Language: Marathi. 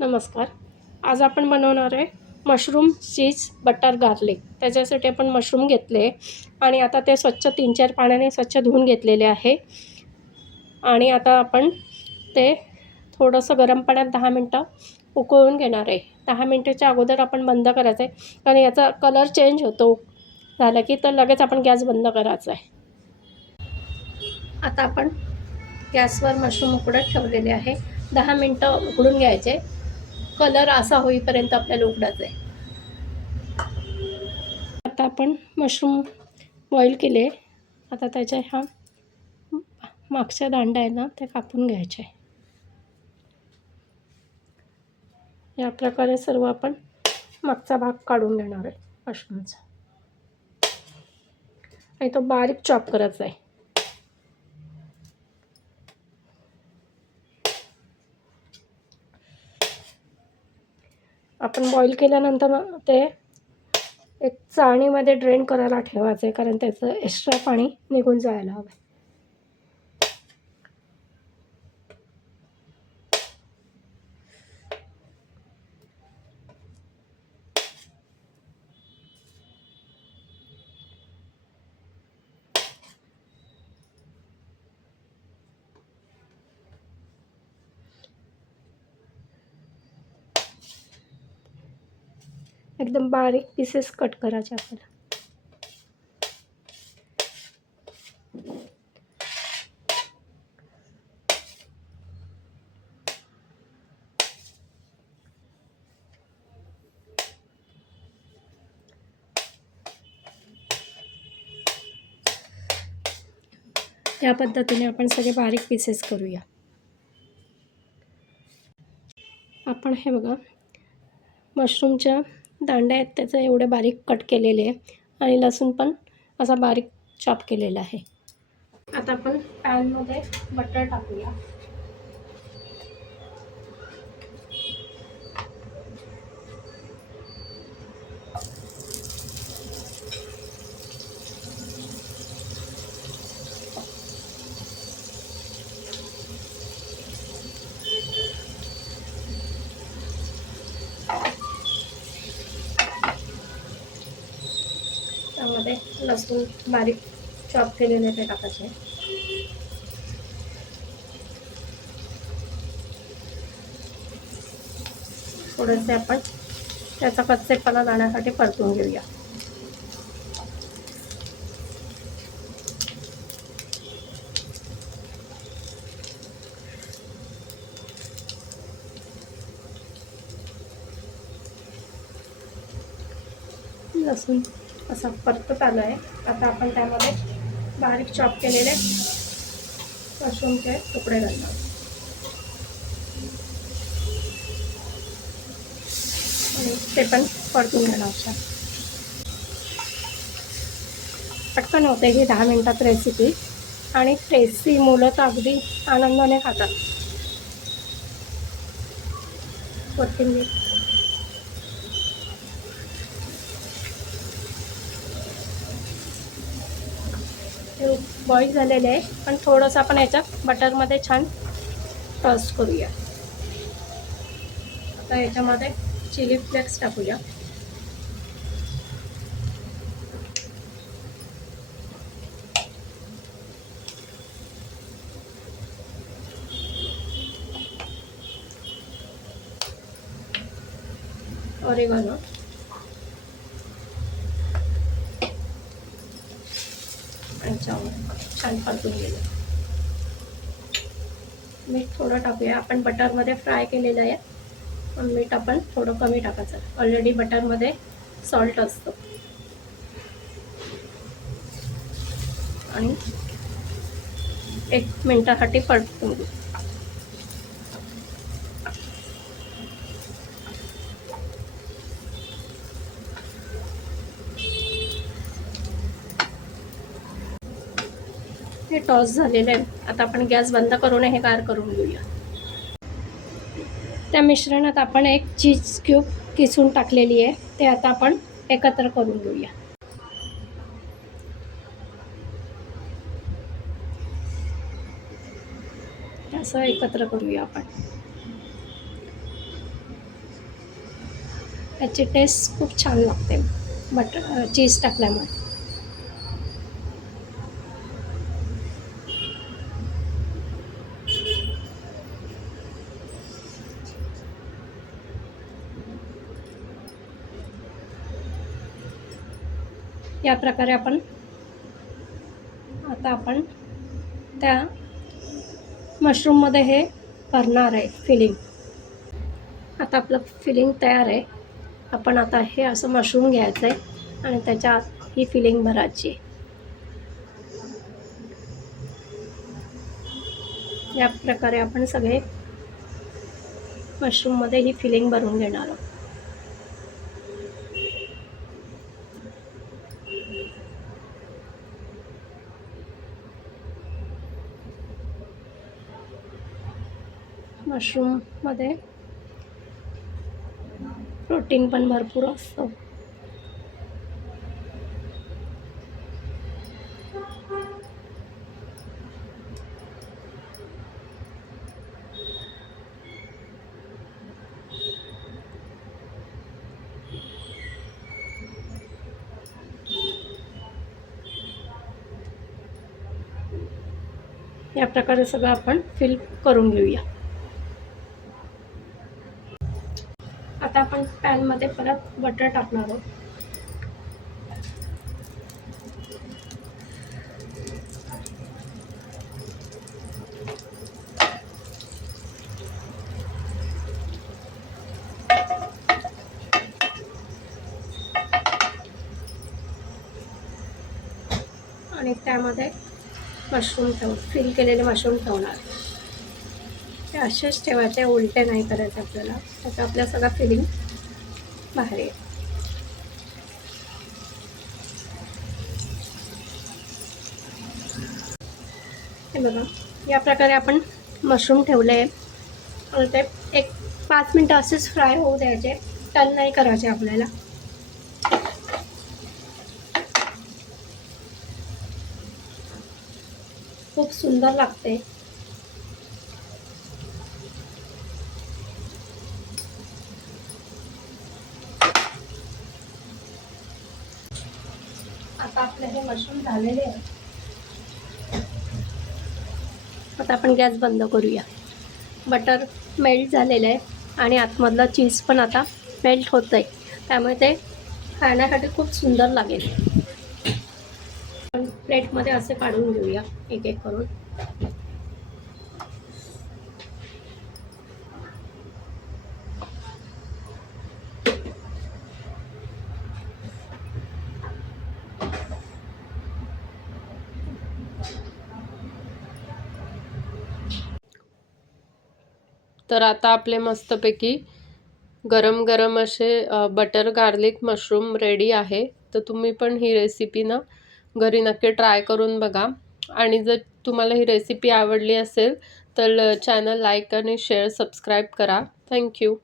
नमस्कार. आज आपण बनवणार आहे मशरूम चीज बटर गार्लिक. त्याच्यासाठी आपण मशरूम घेतले आणि आता ते स्वच्छ 3-4 पाण्याने स्वच्छ धुवून घेतलेले आहे. आणि आता आपण ते थोडंसं गरम पाण्यात 10 मिनटं उकळून घेणार आहे. 10 मिनिटाच्या अगोदर आपण बंद करायचं आहे, कारण याचा कलर चेंज होतो झाला की, तर लगेच आपण गॅस बंद करायचा आहे. आता आपण गॅसवर मशरूम उकडत ठेवलेले आहे. 10 मिनटं उकडून घ्यायचे. कलर असा होईपर्यंत आपल्याला उकडायचं आहे. आता आपण मशरूम बॉईल केले. आता त्याच्या ह्या मागच्या दांड्या आहे ना, त्या कापून घ्यायचे. या प्रकारे सर्व आपण मागचा भाग काढून घेणार आहे मशरूमचा आणि तो बारीक चॉप करायचा आहे. आपण बॉईल केल्यानंतर ते एक चाळणीमध्ये ड्रेन करायला ठेवायचं आहे, कारण त्याचं एक्स्ट्रा पाणी निघून जायला हवं. एकदम बारीक पीसेस कट करायचे आपल्याला. या पद्धतीने आपण सगळे बारीक पीसेस करूया. आपण हे बघा, मशरूमच्या दांड्या आहेत त्याचं एवढे बारीक कट केलेले आहे आणि लसूण पण असा बारीक चॉप केलेला आहे. आता आपण पॅनमध्ये बटर टाकूया. त्यामध्ये लसूण बारीक चॉप केलेले ते टाकायचे. थोडेसे आपण त्याचा कच्चेपणा जाण्यासाठी परतून घेऊया. लसूण असा परतत आला आहे. आता आपण त्यामध्ये बारीक चॉप केलेले मशरूमचे तुकडे घालणार आणि ते पण परतून घेणार. पटकन होते ही 10 मिनिटात रेसिपी आणि टेस्टी. मुलं तर अगदी आनंदाने खातात. कोथिंबीर बॉईल झालेले आहे, पण थोडंसं आपण याच्यात बटरमध्ये छान टोस्ट करूया. आता याच्यामध्ये चिली फ्लेक्स टाकूया. ऑरिगॅनो, छान परतून गेलं. मीठ थोडं टाकूया. आपण बटरमध्ये फ्राय केलेलं आहे, पण मीठ आपण थोडं कमी टाकायचं. ऑलरेडी बटरमध्ये सॉल्ट असतं. आणि 1 मिनिटासाठी परतून घेऊ. हे टॉस झालेलं आहे. आता आपण गॅस बंद करून हे गार करून घेऊया. त्या मिश्रणात आपण एक चीज क्यूब किसून टाकलेली आहे, ते आता आपण एकत्र करून घेऊया. असं एकत्र करूया आपण. याची टेस्ट खूप छान लागते बटर चीज टाकल्यामुळे. या प्रकारे आपण त्या मशरूममध्ये हे भरणार आहे फिलिंग. आता आपलं फिलिंग तयार आहे. आपण आता हे असं मशरूम घ्यायचं आहे आणि त्याच्यात ही फिलिंग भरायची. या प्रकारे आपण सगळे मशरूममध्ये ही फिलिंग भरून घेणार आहोत. मशरूममध्ये प्रोटीन पण भरपूर असतं. या प्रकारे सगळं आपण फिल करून घेऊया. आता आपण पॅनमध्ये परत बटर टाकणार आहोत. आणि त्यामध्ये मशरूम फिल केलेले मशरूम ठेवणार. ते असेच ठेवायचे, उलटे नाही करायचे आपल्याला. त्याचा आपल्या सगळा फिलिंग बाहेर येईल. हे बघा, या प्रकारे आपण मशरूम ठेवले आणि ते एक 5 मिनटं असेच फ्राय होऊ द्यायचे. टर्न नाही करायचे आपल्याला. खूप सुंदर लागते. आता आपले हे मशरूम झालेले आहे. आता आपण गॅस बंद करूया. बटर मेल्ट झालेलं आहे आणि आतमधला चीज पण आता मेल्ट होतं आहे. त्यामुळे ते खाण्यासाठी खूप सुंदर लागेल. आपण प्लेटमध्ये असे काढून घेऊया एक एक करून. तर आता आपले मस्तपैकी गरम गरम असे बटर गार्लिक मशरूम रेडी आहे. तर तुम्ही पण ही रेसिपी ना घरी नक्की ट्राय करून बघा. आणि जर तुम्हाला ही रेसिपी आवडली असेल तर चॅनल लाईक आणि शेअर सबस्क्राईब करा. थँक्यू.